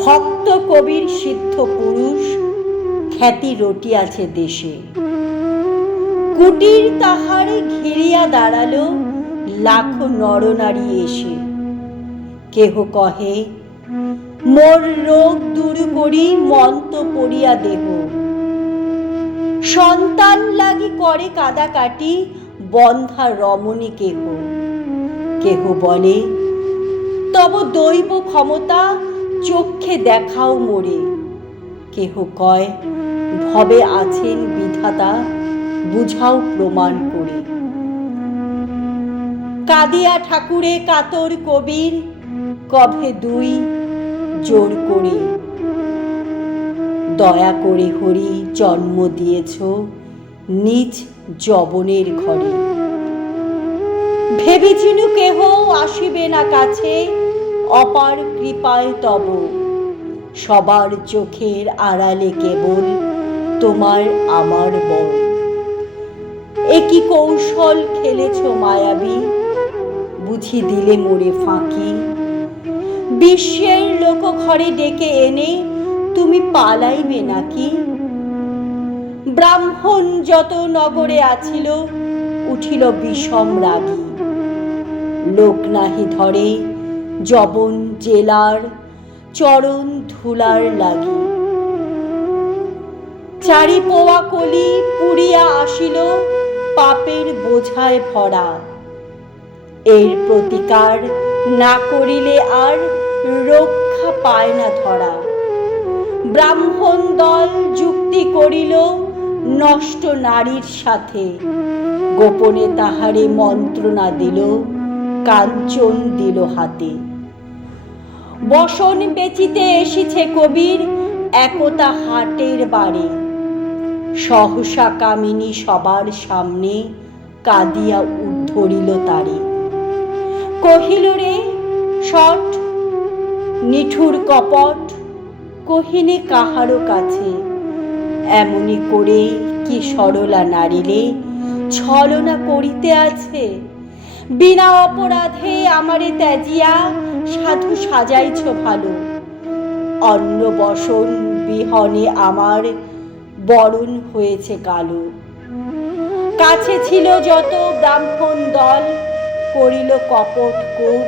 ভক্ত কবির সিদ্ধ পুরুষ খ্যাতি রটিয়াছে দেশে। কুটির তাহারে ঘিরিয়া দাঁড়ালো লাখো নরনারী এসে। কেহ কহে মোর রোগ দূর করি মন্ত পড়িয়া দেহ। সন্তান লাগি করে কাদাকাটি বন্ধা রমণী কেহ। কেহ বলে তব দৈব ক্ষমতা চক্ষে দেখাও মোরে। কেহ কয় ভবে আছেন বিধাতা বুঝাও প্রমাণ করে। কাঁদিয়া ঠাকুরে কাতর কবির কভে দুই জোর করে। দয়া করে হরি জন্ম দিয়েছ নিজ যবনের ঘরে। ভেবেছিনু কেহ আসিবে না কাছে অপার কৃপায় তব। সবার চোখের আড়ালে কেবল তোমার আমার বর। একই কৌশল খেলেছ মায়াবী বুঝি দিলে মোরে ফাঁকি। বিশ্বের লোক ঘরে ডেকে এনে তুমি পালাইবে নাকি। ব্রাহ্মণ যত নগরে আছিল উঠিল বিষম রাগী। লোক নাহি ধরে যবন জেলার চরণ ধুলার লাগি। চারি পোয়া কলি পুড়িয়া আসিল পাপের বোঝায় ভরা। এর প্রতিকার না করিলে আর রক্ষা পায় না ধরা। ব্রাহ্মণ দল যুক্তি করিল নষ্ট নারীর সাথে। গোপনে তাহারে মন্ত্রণা দিল কাঞ্চন দিল হাতে। বসন বেচিতে এসেছে কবির একতা হাটের বারে। সহসা কামিনী সবার সামনে কাঁদিয়া উদ্ধরিল তারে। কহিল রে শট নিঠুর কপট কহিনে কাহারো কাছে। এমনি করে কি সরলা নারিলে ছলনা করিতে আছে। বিনা অপরাধে আমারে ত্যাজিয়া সাধু সাজাইছ ভালো। অন্ন বসন বিহনে আমার বরণ হয়েছে কালো। কাছে ছিল যত ব্রাহ্মণ দল করিল কপট কূপ।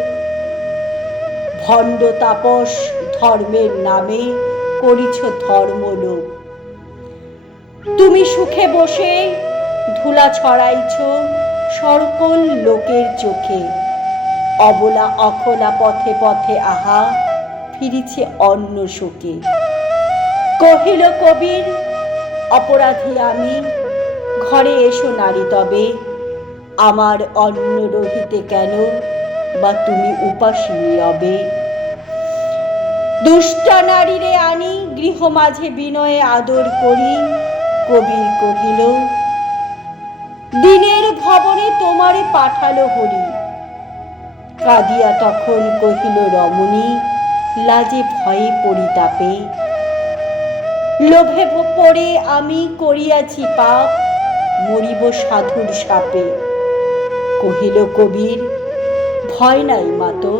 ভণ্ড তাপস ধর্মের নামে করিছ ধর্মলোপ। তুমি সুখে বসে ধুলা ছড়াইছ সকল লোকের চোখে। অবলা অখলা পথে পথে আহা ফিরিছে অন্য শোকে। কহিল কবির অপরাধী আমি ঘরে এসো নারী তবে। আমার অন্ন রহিতে কেন বা তুমি উপাসিনী হবে। দুষ্টা নারীরে আনি গৃহ মাঝে বিনয়ে আদর করি। কবির কহিল দিনের ভবনে তোমারে পাঠালো হরি। কাঁদিয়া তখন কহিল রমণী লাজে ভয়ে পরিতাপে। লোভে পড়ে আমি করিয়াছি পাপ মরিব সাধুর শাপে। কহিল কবির ভয় নাই মাতো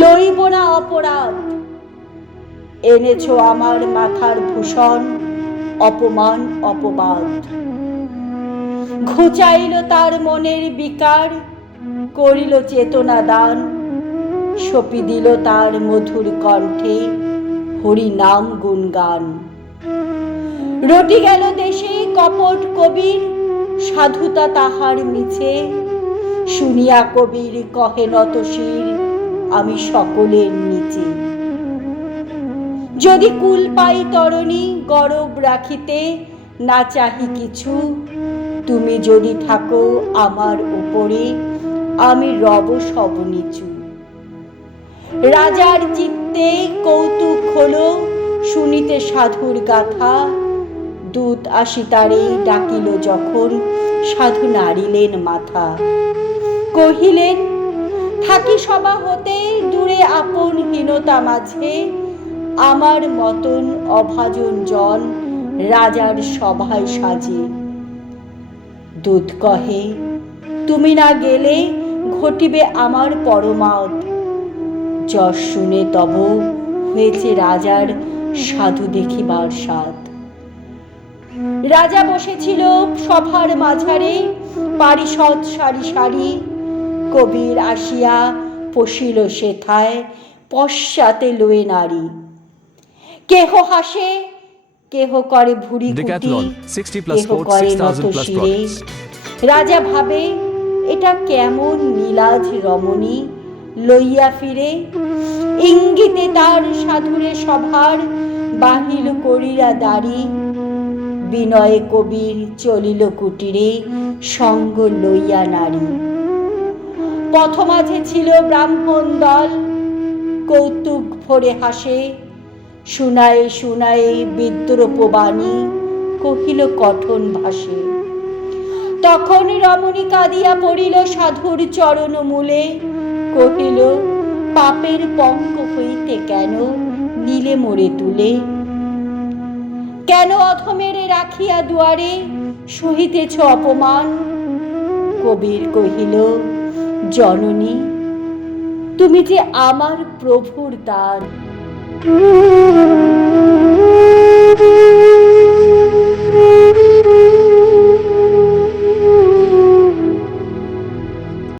লইব না অপরাধ। এনেছ আমার মাথার ভূষণ অপমান অপবাদ। ঘুচাইল তার মনের বিকার করিল চেতনা দান। সপি দিল তার মধুর কণ্ঠে হরি নাম গুণগান। রটি গেল দেশে কপট কবির সাধুতা তাহার মিছে। শুনিয়া কবির কহে নত শির আমি সকলের নিচে। যদি কুল পাই তরণী গরব রাখিতে না চাহি কিছু। তুমি যদি থাকো আমার উপরে আমি রব সব নিচু। রাজার চিত্তে কৌতুক হলো শুনিতে সাধুর গাথা। দূত আসি তারে ডাকিল যখন সাধু নাড়িলেন মাথা। কহিলেন থাকি সভা হতে দূরে আপন হীনতা মাঝে। আমার মতন অভাজন জন রাজার সভায় সাজে। দূত কহে তুমি না গেলে ঘটিবে আমার পরমাদ। যশ শুনে তব হয়েছে রাজার সাধু দেখিবার স্বাদ। রাজা বসেছিল সভার মাঝারে, পারিষদ সারি সারি। কবির আসিয়া পশিল সেথায়, পশ্চাতে লয়ে নারী। কেহ হাসে, কেহ করে ভুরি কুটি, কেহ করে নত শিরে। রাজা ভাবে এটা কেমন নীলাজ রমণী লইয়া ফিরে। ইঙ্গিতে তার সাধুরে সভার বাহিল করিয়া দাঁড়ি। বিনয়ে কবির চলিল কুটিরে, সঙ্গ লইয়া নারী। পথ মাঝে ছিল ব্রাহ্মণ দল, কৌতুক ভরে হাসে। শুনায়ে শুনায়ে বিদ্রূপ বাণী, কহিল কঠোর ভাষে। তখন রমণী কাঁদিয়া পড়িল সাধুর চরণ মূলে। কহিল পাপের পঙ্ক হইতে কেন নিলে মোরে তুলে। কেন অধমের রাখিয়া দুয়ারে, সহিতেছ অপমান। কবির কহিল জননী, তুমি যে আমার প্রভুর দান।